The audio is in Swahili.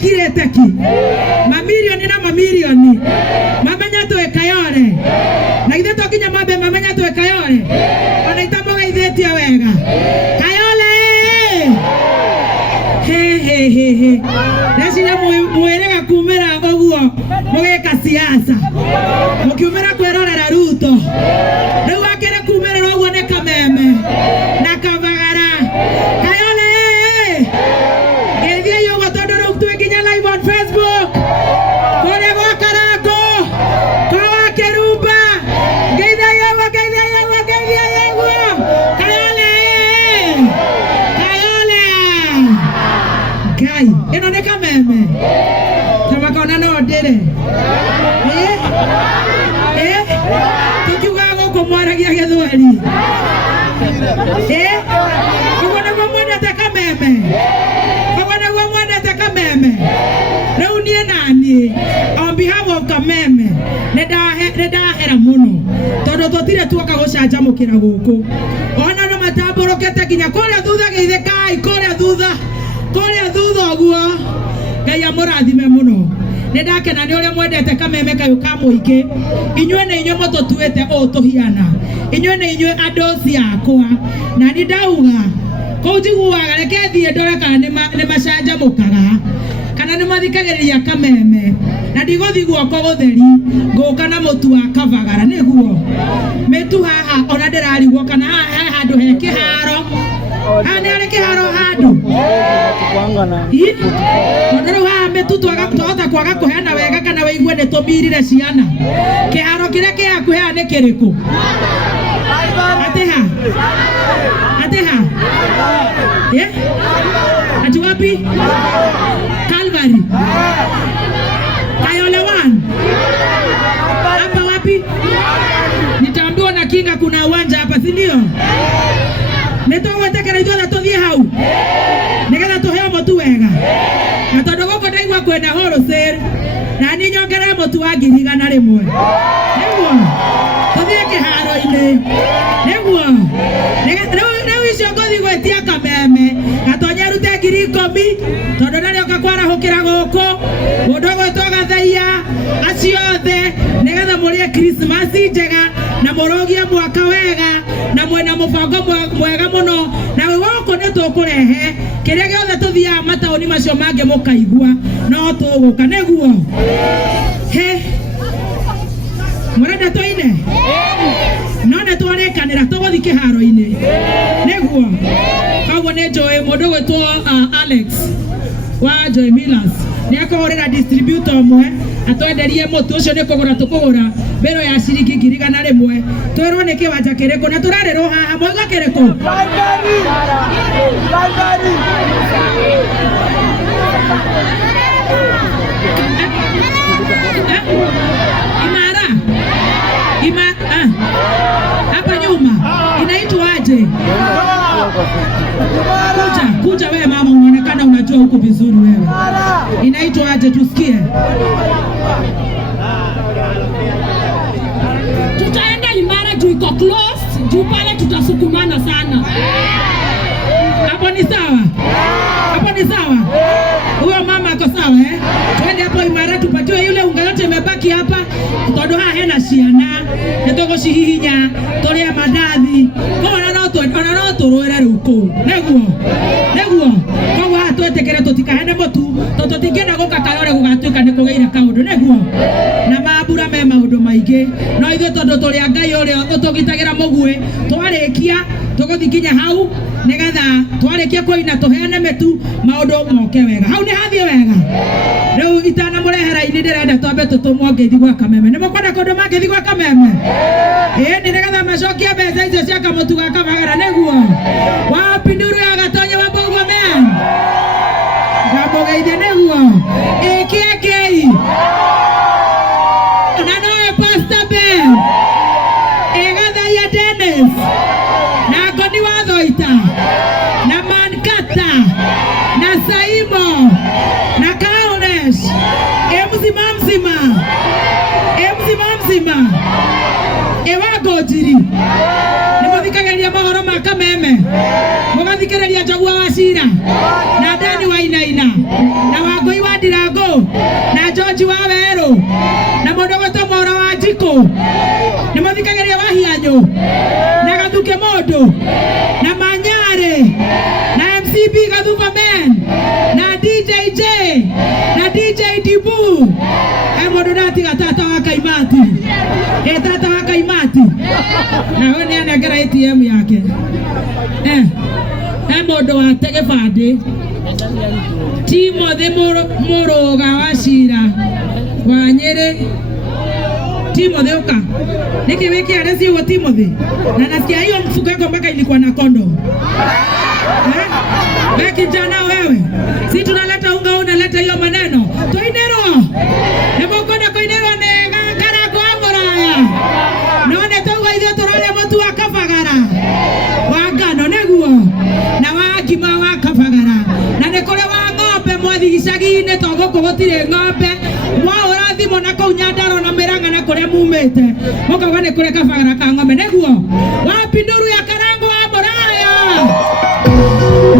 kirete ki mamilioni na mamilioni mamenya tweka yore na ithe tokinya mambe mamenya tweka yore ona itamoga ithetia wega kayole he nasinya muerega kumera oguo mugeka siasa mukiumera kwerorera Ruto riu akire kumera oguo ne kameme na kavagara kayole gethie yogo tondu riu twikinya live on Facebook kore gwa Karago kwa Keruba geithia yogo kayole Kai ino ne kameme tamakona no ndire tukiuga guku mwaragia githweri uguo niguo mwendete kameme riu nie nanie on behalf of kameme nindahera muno tondu tutire tuoka gucanjamukira guku ona no matamburukete nginya kuria thutha geithikai kuria thutha oguo Ngai amurathime muno nindakena ni uria mwendete kameme kayo ka muingi inywe na inywe mututuite o tuhiana inywe na inywe andu ciakwa na ni ndauga ko njiguaga reke thie ndore kana ni macanjamukaga kana ni mathikagiriria kameme na ndiguthi guoko gutheri nguka na mutu wa kavagara niguo metu haha ona ndirarigwo kana haha handu he kiharo ani ari kiharo handu Nondoro haha metu twahota kwaga kuheana wega kana waigue ni tumirire ciana kiharo kiria ki hakuhea ni kiriku ateha ati wapi Calvary Kayole 1 hapa wapi nitaambiwa na Kinga kuna uwanja hapa si ndio nitogwetekera ithuothe tuthie hau nigetha tuheo mutu wega na tondu guku ndaigua kwenda wholesale na ni nyongere mutu wa 100 niguo tuthie kiharo-ini niguo riu icio nguthi gwetia kameme gatonye rute 10,000 tondu narioka kwarahukira guku mundu gwitwo Gathaia acio othe nigetha murie Christmas njega na murogie mwaka wega na mwena mubango mwega muno na woko ni tukurehe kiria giothe tuthia mataoni macio mange mukaigua no tuguka niguo he murenda toine none twarekanira tuguthi kiharo-ini niguo koguo ni Joy mundu gwitwo Alex wa Joy Millers ni akohorera distributor mwe atwenderie mutu ucio ni kugura tukugura bero ya ciringi 100 twirwo ni kiwanja kiriku na turarerwo haha moiga kiriku Library hapa nyuma inaitwa aje? Kuja wewe mama, unaonekana unajua huko vizuri wewe. Inaitwa aje tusikie? Tutaenda Imara juu iko close, juu pale tutasukumana sana. Hapo ni sawa? Hapo ni sawa? Huyo mama ako sawa Twende hapo Imara tupatiwe yule unga yote imebaki hapa. Tondu haha hena ciana, nitugucihihinya turia mandathi. Ona no turwire riu kuu. Neguo. Koguo haha twetekere tutikahene mutu, tondu tutingenda guka Kayole gugatuika ni kugeire kaundu neguo. Na mambura me maundu maingi. No ithuĩ tondu turi Ngai uria utugitagira mugwe, twarikia tuguthi kinya hau nigetha twarikia kuina tuheane metu maundu moke wega. Hau ni hathie wega. Riu itana murehera ini ndirenda twambe tutumwo ngethi gwa kameme. Nimukwenda kundu mangethi gwa kameme? Ni nigetha macokie mbeca icio cia kamutu ga Kavagara neguo. Wapi nduru ya Gatonye wa Bungoma? Ngamugeithie neguo. Kiekei. Na noe Pastor Ben. Gathaia Dennis. Na Ngoni wa Thoita. Na Mankata. Na Saimo. Na Kaunesh. Mzima. Ewa Gojiri. Nimuthikagĩrĩria mohoro ma Kameme. Mugathikĩrĩria Njogua wa Cira. Na Dani wa Inaina. Na Wangui wa Ndira George Waweru na mundu gwetwo Mwaura wa Njiku ni muthikagiria Wahianyu na Gathuke Mundu na Manyare na MCB Gathuba Men na DJ J na DJ Dibu mundu ndatiga tata wa Kaimati tata wa Kaimati na we ni anengera ATM yake mundu wa Tegefandi Timothy Muruga wa Cira wa Nyeri. Timothy uka niki wiki arezi wa Timothy na nasikia hiyo mfuko wako mpaka ilikuwa na kondo wewe kijana wewe, si tunaleta unga unaleta hiyo maneno toinerwa nebo kwenda koinerwa ne kara kwa moraya none toga ile torale mtu akafagara wagano neguo na wagima wakafagara na nekore wa ng'ombe mwathi gicagi-inĩ to gũkũ gũtirĩ ng'ombe mwaũra thimũ na kũu Nyandarua na Mĩrang'a na kũrĩa mumĩte mũkauga nĩ kũrĩ kabagara ka ng'ombe nĩguo wapi nduru ya Karangu wa Moraya yeah.